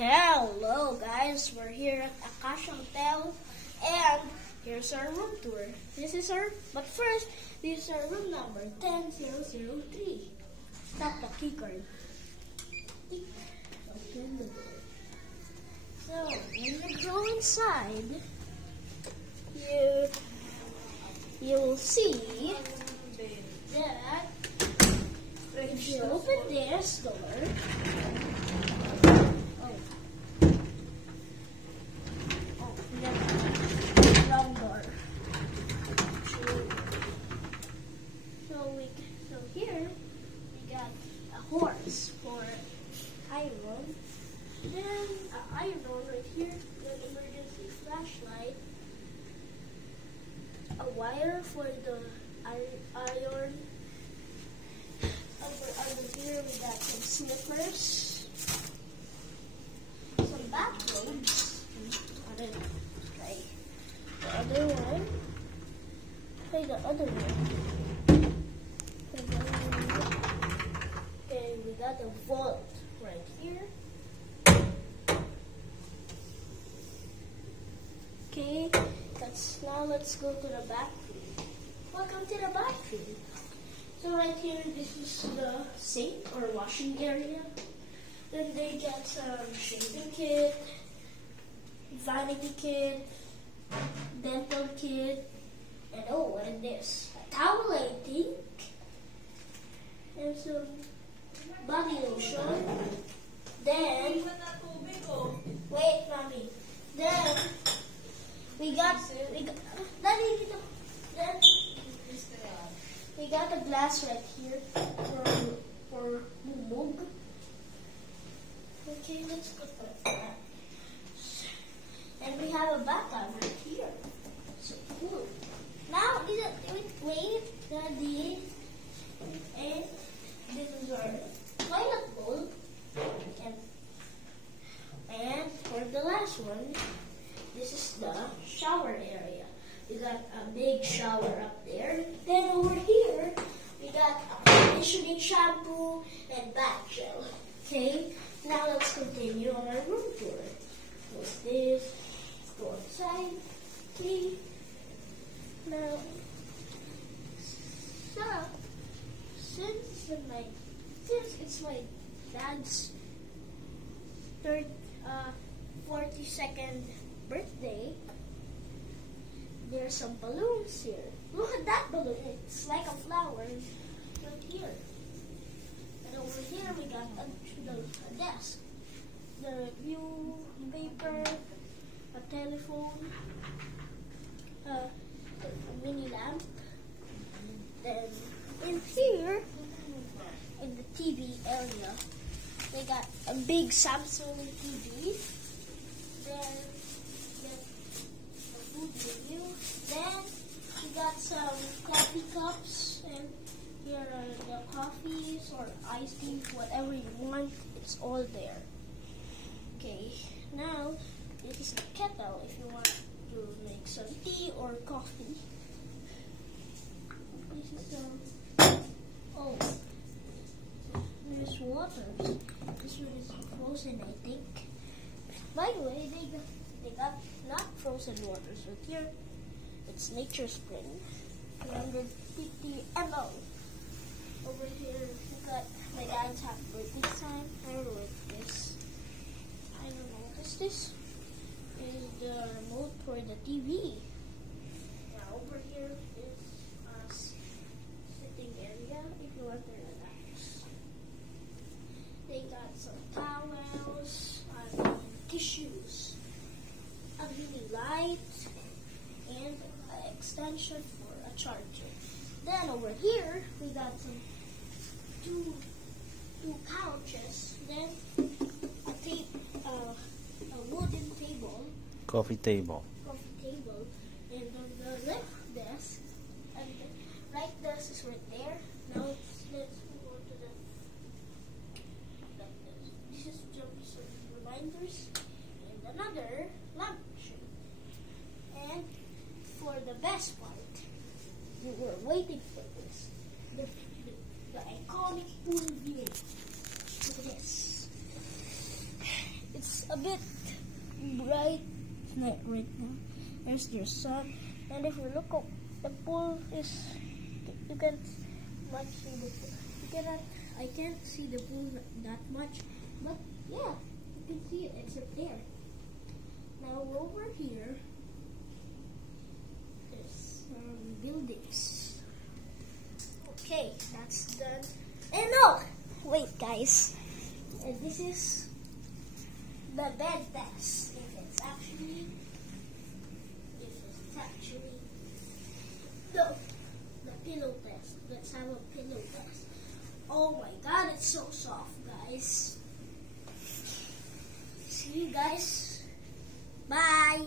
Hello guys, we're here at Akasha Hotel and here's our room tour. But first, this is our room number 10003. Tap the key card. Open the door. So, when you go inside, you'll see that if you open this door, wrong door. So here we got a horse for iron. Then an iron right here, an emergency flashlight, a wire for the iron. Over here we got some slippers, some bathrobes. Try the other one. Try the other one. Okay, we got a vault right here. Okay, now let's go to the bathroom. Welcome to the bathroom. So right here, this is the sink or washing area. Then they got some shaving kit, vanity kit, dental kit, and this, a towel I think, and some body lotion. Then, wait, mommy. Then we got a glass right here for mug. Okay, let's put that. And we have a bathtub right here. So cool. Now, wait, Daddy. And this is our toilet bowl. And for the last one, this is the shower area. We got a big shower up there. Then over here, we got a conditioning shampoo and bath gel. Okay, now let's continue on our room tour. Close this, go outside. Okay, now, so, since it's my dad's 42nd birthday, there's some balloons here. Look at that balloon. It's like a flower right here. And over here we got a desk, the review paper, a telephone, a mini lamp. Then in here, in the TV area, they got a big Samsung TV. Then food menu. Then we got some coffee cups, and here are the coffees or iced tea, whatever you want, it's all there. Okay, now this is the kettle if you want to make some tea or coffee. This is there's water. This one is frozen, I think. By the way, they got not frozen water, so here it's Nature Spring, 350 ml. Over here we got my dad's happy birthday sign. I don't know what this. I don't know what is this. Is the remote for the TV. Now over here is a sitting area if you want to relax. They got some towels, tissues, a mini light, and an extension for a charger. Then over here we got some two couches. Then a wooden table. Coffee table. And then the left desk and the right desk is right there. Now let's move on to the left desk. This is just some reminders and another lampshade. And for the best part, we were waiting for this. The iconic pool view. Look at this. It's a bit bright. It's not right now. There's the sun. And if you look up, the pool is, you can't much see the pool. I can't see the pool that much. But yeah, you can see it. It's up there. Now over here, there's some buildings. Okay, that's done. And no! Wait guys. And this is the bed test. If it's actually no, the pillow test. Let's have a pillow test. Oh my god, it's so soft, guys. See you guys. Bye.